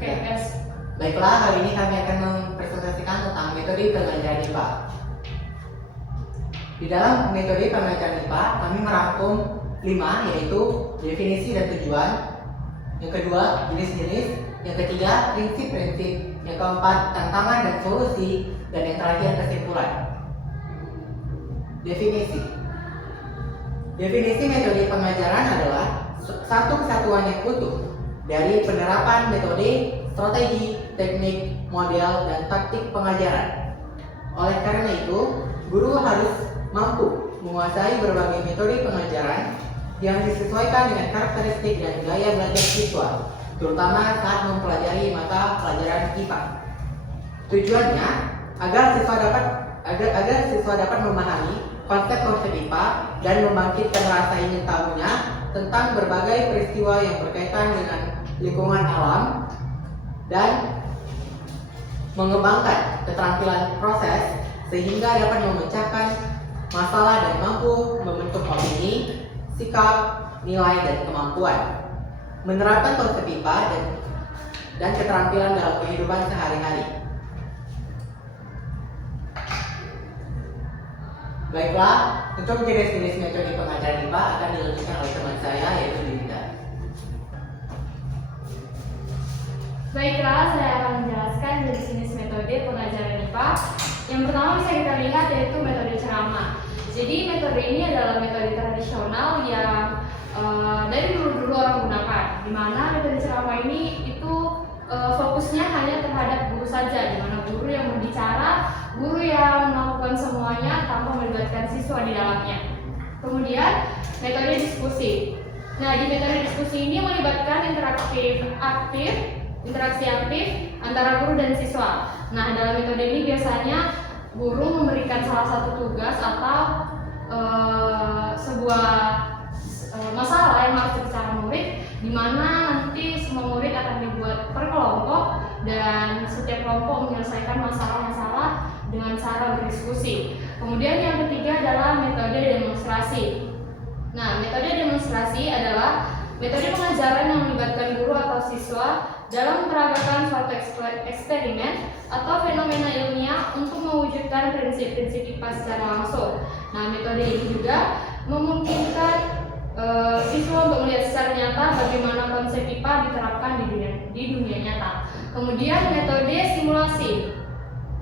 Oke, guys. Baiklah, kali ini kami akan mempresentasikan tentang metode pengajaran IPA. Di dalam metode pengajaran IPA, kami merangkum 5, yaitu definisi dan tujuan. Yang kedua, jenis-jenis. Yang ketiga, prinsip-prinsip. Yang keempat, tantangan dan solusi. Dan yang terakhir, kesimpulan. Definisi. Definisi metode pengajaran adalah satu kesatuan yang utuh dari penerapan metode, strategi, teknik, model, dan taktik pengajaran. Oleh karena itu, guru harus mampu menguasai berbagai metode pengajaran yang disesuaikan dengan karakteristik dan gaya belajar siswa, terutama saat mempelajari mata pelajaran IPA. Tujuannya agar siswa dapat memahami konsep-konsep IPA dan membangkitkan rasa ingin tahunya tentang berbagai peristiwa yang berkaitan dengan lingkungan alam dan mengembangkan keterampilan proses sehingga dapat memecahkan masalah dan mampu membentuk opini, sikap, nilai, dan kemampuan. Menerapkan konsep IPA dan keterampilan dalam kehidupan sehari-hari. Baiklah, untuk jenis-jenis metode pengajaran IPA akan dilanjutkan oleh teman saya, yaitu Dinda. Baiklah, saya akan menjelaskan jenis-jenis metode pengajaran IPA. Yang pertama bisa kita lihat yaitu metode ceramah. Jadi metode ini adalah metode tradisional yang dari dulu orang gunakan. Di mana metode ceramah ini itu fokusnya hanya terhadap guru saja, di mana guru yang berbicara, guru yang melakukan semuanya tanpa melibatkan siswa di dalamnya. Kemudian metode diskusi. Nah, di metode diskusi ini melibatkan interaksi aktif antara guru dan siswa. Nah, dalam metode ini biasanya guru memberikan salah satu tugas atau sebuah masalah yang harus dibicarakan murid, di mana nanti semua murid akan dibuat per kelompok dan setiap kelompok menyelesaikan masalah-masalah dengan cara berdiskusi. Kemudian yang ketiga adalah metode demonstrasi. Nah, metode demonstrasi adalah metode pengajaran yang melibatkan guru atau siswa dalam memperagakan suatu eksperimen atau fenomena ilmiah untuk mewujudkan prinsip-prinsip IPA secara langsung. Nah, metode ini juga memungkinkan siswa untuk melihat secara nyata bagaimana konsep IPA diterapkan di dunia nyata. Kemudian metode simulasi.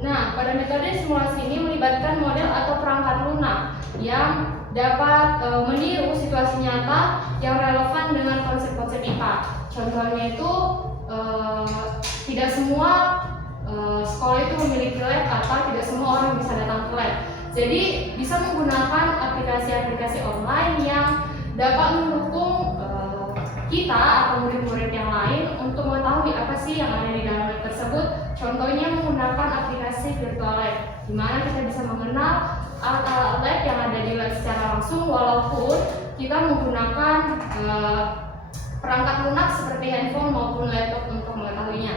Nah, pada metode simulasi ini melibatkan model atau perangkat lunak yang dapat meniru situasi nyata yang relevan dengan konsep-konsep IPA. Contohnya itu tidak semua sekolah itu memiliki lab atau tidak semua orang bisa datang ke lab. Jadi bisa menggunakan aplikasi-aplikasi online yang dapat mendukung kita atau murid-murid yang lain untuk mengetahui apa sih yang ada di dalam lab tersebut. Contohnya menggunakan aplikasi virtual lab, di mana kita bisa mengenal alat-alat lab yang ada di lab secara langsung, walaupun kita menggunakan perangkat lunak seperti handphone maupun laptop untuk mengetahuinya.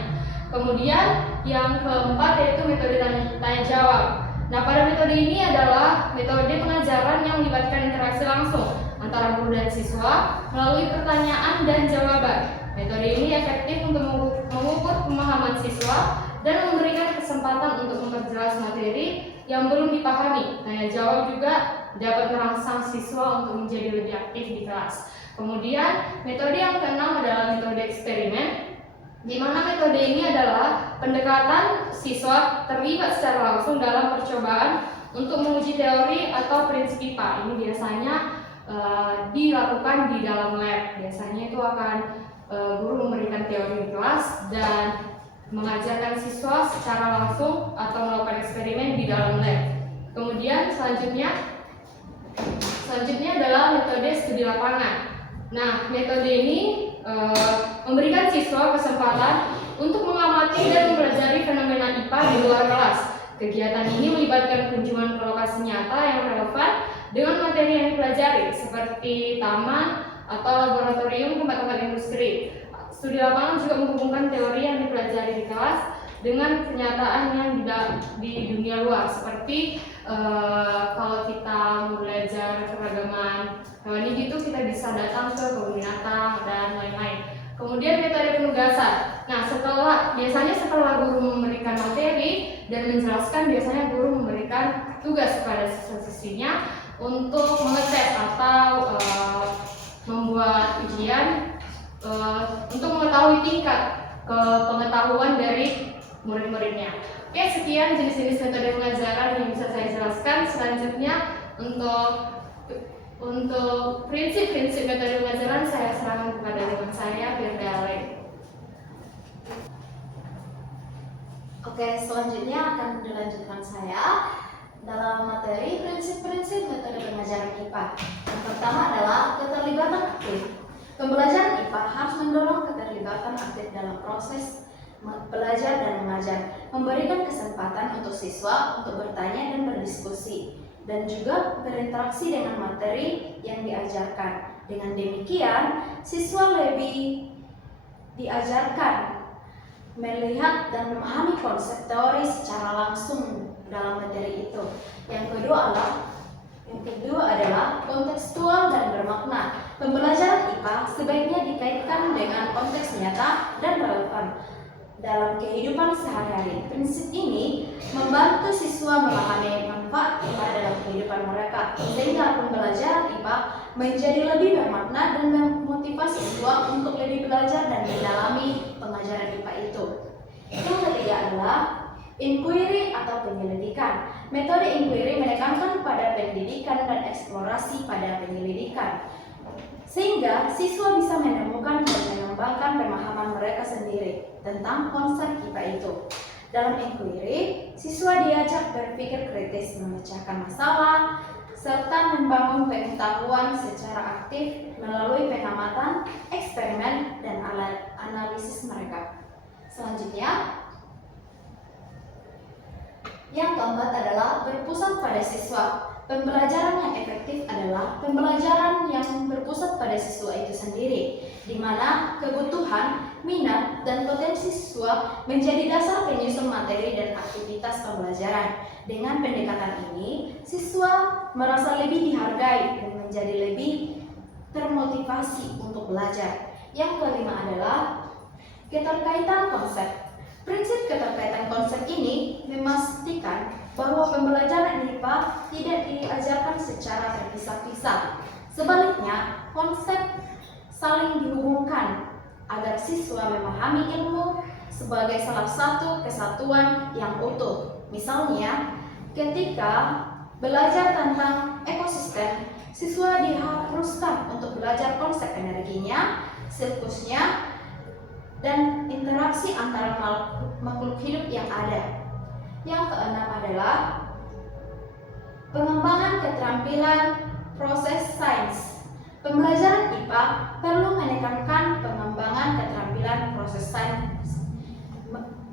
Kemudian yang keempat yaitu metode tanya jawab. Nah, pada metode ini adalah metode pengajaran yang melibatkan interaksi langsung antara guru dan siswa melalui pertanyaan dan jawaban. Metode ini efektif untuk mengukur pemahaman siswa dan memberikan kesempatan untuk memperjelas materi yang belum dipahami. Tanya jawab juga dapat merangsang siswa untuk menjadi lebih aktif di kelas. Kemudian metode yang keenam adalah metode eksperimen, di mana metode ini adalah pendekatan siswa terlibat secara langsung dalam percobaan untuk menguji teori atau prinsip IPA. Ini biasanya dilakukan di dalam lab. Biasanya itu akan guru memberikan teori di kelas dan mengajarkan siswa secara langsung atau melakukan eksperimen di dalam lab. Kemudian selanjutnya adalah metode studi lapangan. Nah, metode ini memberikan siswa kesempatan untuk mengamati dan mempelajari fenomena IPA di luar kelas. Kegiatan ini melibatkan kunjungan ke lokasi nyata yang relevan dengan materi yang dipelajari, seperti taman atau laboratorium, tempat-tempat industri. Studi lapangan juga menghubungkan teori yang dipelajari di kelas dengan kenyataan yang di dunia luar, seperti kalau kita belajar keragaman hewan gitu, kita bisa datang ke kebun binatang dan lain-lain. Kemudian metode penugasan. Nah, biasanya setelah guru memberikan materi dan menjelaskan, biasanya guru memberikan tugas kepada siswa-siswinya untuk mengetes atau membuat ujian untuk mengetahui tingkat pengetahuan dari murid-muridnya. Oke, sekian jenis-jenis metode pengajaran yang bisa saya jelaskan. Selanjutnya untuk prinsip-prinsip metode pengajaran saya serahkan kepada teman saya, Firda Ale. Oke, selanjutnya akan dilanjutkan saya dalam materi prinsip-prinsip metode pengajaran IPA. Yang pertama adalah keterlibatan aktif. Pembelajaran IPA harus mendorong keterlibatan aktif dalam proses belajar dan mengajar, memberikan kesempatan untuk siswa untuk bertanya dan berdiskusi, dan juga berinteraksi dengan materi yang diajarkan. Dengan demikian, siswa lebih diajarkan melihat dan memahami konsep teori secara langsung dalam materi itu. Yang kedua adalah kontekstual dan bermakna. Pembelajaran IPA sebaiknya dikaitkan dengan konteks nyata dan relevan dalam kehidupan sehari-hari. Prinsip ini membantu siswa memahami manfaat IPA dalam kehidupan mereka, sehingga pembelajaran IPA menjadi lebih bermakna dan memotivasi siswa untuk lebih belajar dan mendalami pengajaran IPA itu. Yang ketiga adalah inquiry atau penyelidikan. Metode inquiry menekankan pada pendidikan dan eksplorasi pada penyelidikan, sehingga siswa bisa menemukan dan mengembangkan pemahaman mereka sendiri tentang konsep IPA itu. Dalam inquiry, siswa diajak berpikir kritis, memecahkan masalah, serta membangun pengetahuan secara aktif melalui pengamatan, eksperimen, dan analisis mereka. Selanjutnya, yang keempat adalah berpusat pada siswa. Pembelajaran yang efektif adalah pembelajaran yang berpusat pada siswa itu sendiri, di mana kebutuhan, minat, dan potensi siswa menjadi dasar penyusun materi dan aktivitas pembelajaran. Dengan pendekatan ini, siswa merasa lebih dihargai dan menjadi lebih termotivasi untuk belajar. Yang kelima adalah keterkaitan konsep. Prinsip keterkaitan konsep ini memastikan bahwa pembelajaran IPA tidak diajarkan secara terpisah-pisah. Sebaliknya, konsep saling dihubungkan agar siswa memahami ilmu sebagai salah satu kesatuan yang utuh. Misalnya, ketika belajar tentang ekosistem, siswa diharuskan untuk belajar konsep energinya, siklusnya, dan interaksi antara makhluk hidup yang ada. Yang keenam adalah pengembangan keterampilan proses sains. Pembelajaran IPA perlu menekankan pengembangan keterampilan proses sains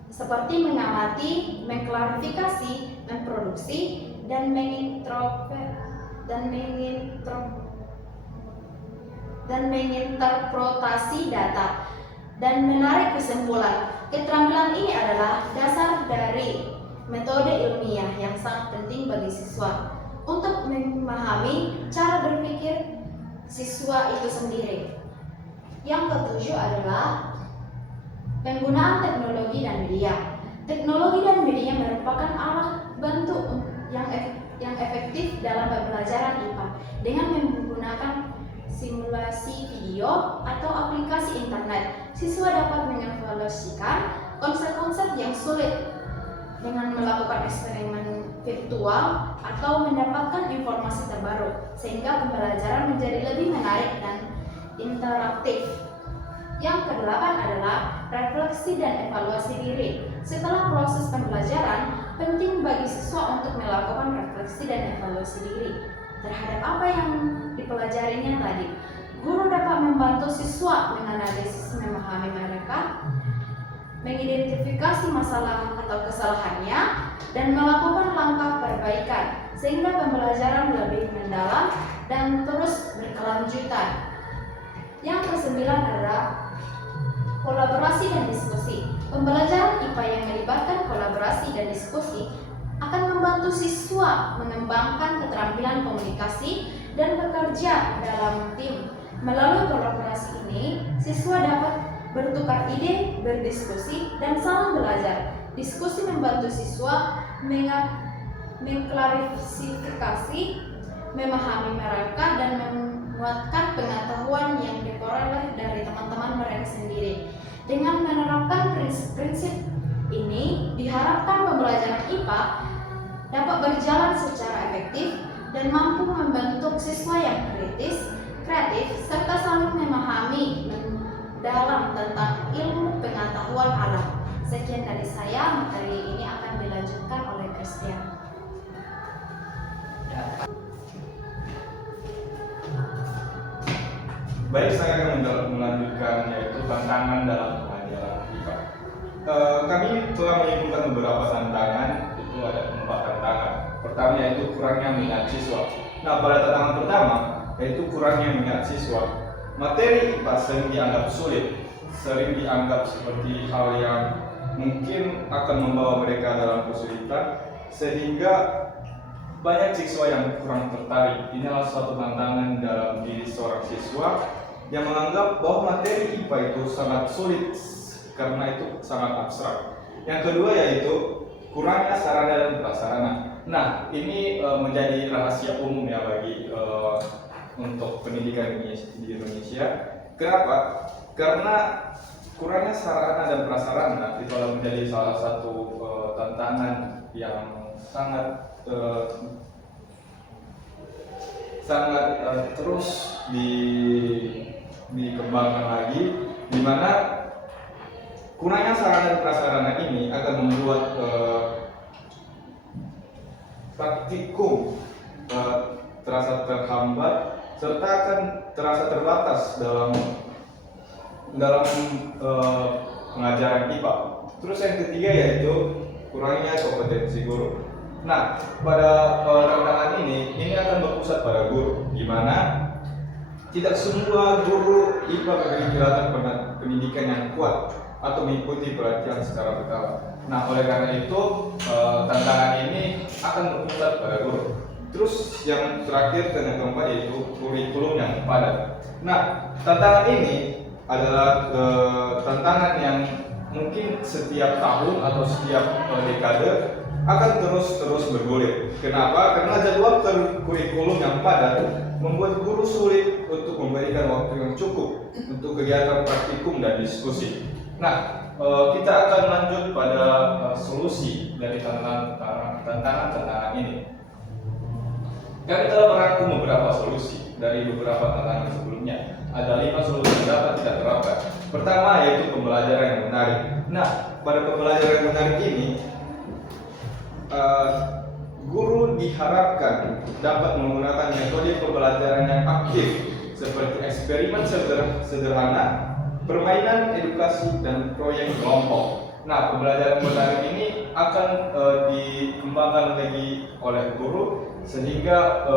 seperti mengamati, mengklarifikasi, memproduksi, dan menginterpretasi data dan menarik kesimpulan. Keterampilan ini adalah dasar dari metode ilmiah yang sangat penting bagi siswa untuk memahami cara berpikir siswa itu sendiri. Yang ketujuh adalah penggunaan teknologi dan media. Teknologi dan media merupakan alat bantu yang efektif dalam pembelajaran IPA. Dengan menggunakan simulasi video atau aplikasi internet, siswa dapat mengevaluasikan konsep-konsep yang sulit dengan melakukan eksperimen virtual atau mendapatkan informasi terbaru, sehingga pembelajaran menjadi lebih menarik dan interaktif. Yang kedelapan adalah refleksi dan evaluasi diri. Setelah proses pembelajaran, penting bagi siswa untuk melakukan refleksi dan evaluasi diri terhadap apa yang dipelajarinya tadi. Guru dapat membantu siswa menganalisis, memahami mereka, mengidentifikasi masalah atau kesalahannya, dan melakukan langkah perbaikan, sehingga pembelajaran lebih mendalam dan terus berkelanjutan. Yang kesembilan adalah kolaborasi dan diskusi. Pembelajaran IPA yang melibatkan kolaborasi dan diskusi akan membantu siswa mengembangkan keterampilan komunikasi dan bekerja dalam tim. Melalui kolaborasi ini, siswa dapat bertukar ide, berdiskusi, dan saling belajar. Diskusi membantu siswa mengklarifikasi, memahami mereka, dan menguatkan pengetahuan yang diperoleh dari teman-teman mereka sendiri. Dengan menerapkan prinsip-prinsip ini, diharapkan pembelajaran IPA dapat berjalan secara efektif dan mampu membentuk siswa yang kreatif, serta saling memahami mendalam tentang ilmu pengetahuan alam. Sekian dari saya, materi ini akan dilanjutkan oleh Christian. Baik, saya akan melanjutkan yaitu tantangan dalam pelajaran IPA. Kami telah menyimpulkan beberapa tantangan, itu ada 4 tantangan. Pertama yaitu kurangnya minat siswa. Nah, pada tantangan pertama yaitu kurangnya minat siswa. Materi IPA sering dianggap sulit, sering dianggap seperti hal yang mungkin akan membawa mereka dalam kesulitan, sehingga banyak siswa yang kurang tertarik. Inilah suatu tantangan dalam diri seorang siswa yang menganggap bahwa materi IPA itu sangat sulit karena itu sangat abstrak. Yang kedua yaitu kurangnya sarana dan prasarana. Nah, ini menjadi rahasia umum ya bagi untuk pendidikan di Indonesia. Kenapa? Karena kurangnya sarana dan prasarana itu adalah menjadi salah satu tantangan yang sangat terus dikembangkan lagi, di mana kurangnya sarana dan prasarana ini akan membuat praktikum terasa terhambat serta akan terasa terbatas dalam pengajaran IPA. Terus yang ketiga yaitu kurangnya kompetensi guru. Nah, pada tantangan ini akan berpusat pada guru, di mana tidak semua guru IPA memiliki latar pendidikan yang kuat atau mengikuti pelatihan secara berkala. Nah, oleh karena itu tantangan ini akan berpusat pada guru. Terus yang terakhir dan yang keempat yaitu kurikulum yang padat. Nah, tantangan ini adalah tantangan yang mungkin setiap tahun atau setiap dekade akan terus bergulir. Kenapa? Karena jadwal kurikulum yang padat membuat guru sulit untuk memberikan waktu yang cukup untuk kegiatan praktikum dan diskusi. Nah, kita akan lanjut pada solusi dari tantangan ini. Kami telah merangkum beberapa solusi dari beberapa tantangan sebelumnya. Ada 5 solusi yang dapat kita terapkan. Pertama yaitu pembelajaran yang menarik. Nah, pada pembelajaran yang menarik ini, guru diharapkan dapat menggunakan metode pembelajaran yang aktif seperti eksperimen sederhana, permainan edukasi, dan proyek kelompok. Nah, pembelajaran menarik ini akan dikembangkan lagi oleh guru sehingga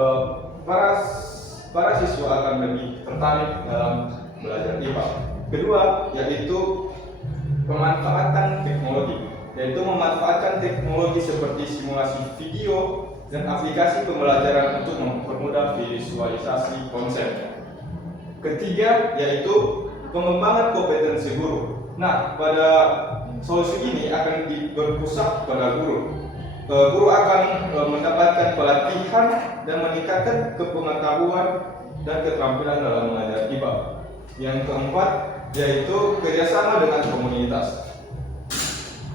para siswa akan lebih tertarik dalam belajar IPA. Kedua yaitu pemanfaatan teknologi, yaitu memanfaatkan teknologi seperti simulasi video dan aplikasi pembelajaran untuk mempermudah visualisasi konsep. Ketiga yaitu pengembangan kompetensi guru. Nah, pada solusi ini akan berpusat pada guru. Guru akan mendapatkan pelatihan dan meningkatkan kepengetahuan dan keterampilan dalam mengajar IPA. Yang keempat yaitu kerjasama dengan komunitas.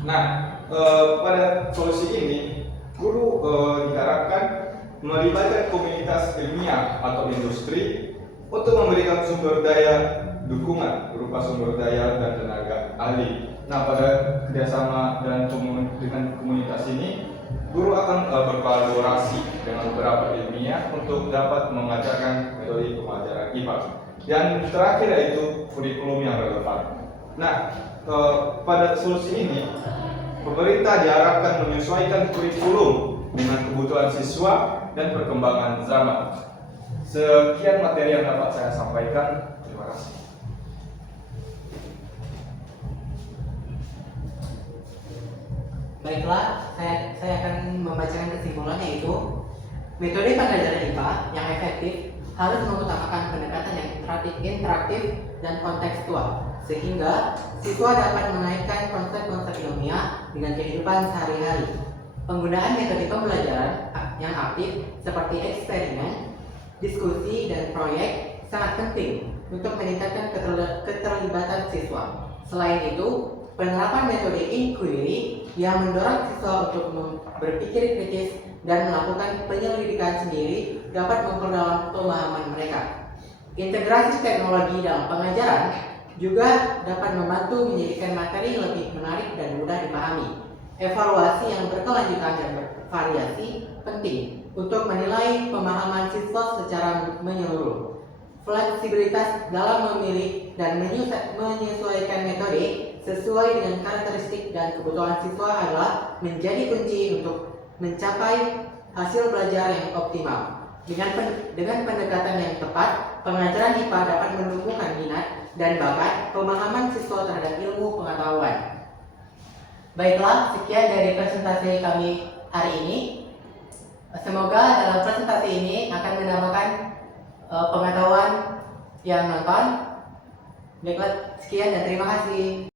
Nah, pada solusi ini guru diharapkan melibatkan komunitas ilmiah atau industri untuk memberikan sumber daya dukungan berupa sumber daya dan tenaga ahli. Nah, pada kerjasama dan dengan komunitas ini, guru akan berkolaborasi dengan beberapa ilmiah untuk dapat mengajarkan metode pembelajaran IPA. Yang terakhir yaitu kurikulum yang relevan. Nah, pada solusi ini, pemerintah diharapkan menyesuaikan kurikulum dengan kebutuhan siswa dan perkembangan zaman. Sekian materi yang dapat saya sampaikan. Terima kasih. Baiklah, saya akan membacakan kesimpulannya, yaitu metode pembelajaran IPA yang efektif harus mengutamakan pendekatan yang interaktif dan kontekstual, sehingga siswa dapat mengaitkan konsep-konsep ilmiah dengan kehidupan sehari-hari. Penggunaan metode pembelajaran yang aktif seperti eksperimen, diskusi, dan proyek sangat penting untuk meningkatkan keterlibatan siswa. Selain itu, penerapan metode inquiry yang mendorong siswa untuk berpikir kritis dan melakukan penyelidikan sendiri dapat memperdalam pemahaman mereka. Integrasi teknologi dalam pengajaran juga dapat membantu menjadikan materi lebih menarik dan mudah dipahami. Evaluasi yang berkelanjutan dan bervariasi penting untuk menilai pemahaman siswa secara menyeluruh. Fleksibilitas dalam memilih dan menyesuaikan metode sesuai dengan karakteristik dan kebutuhan siswa adalah menjadi kunci untuk mencapai hasil belajar yang optimal. Dengan pendekatan yang tepat, pengajaran IPA dapat menumbuhkan minat dan bakat pemahaman siswa terhadap ilmu pengetahuan. Baiklah, sekian dari presentasi kami hari ini. Semoga dalam presentasi ini akan menambahkan pengetahuan yang nonton. Baiklah, sekian dan terima kasih.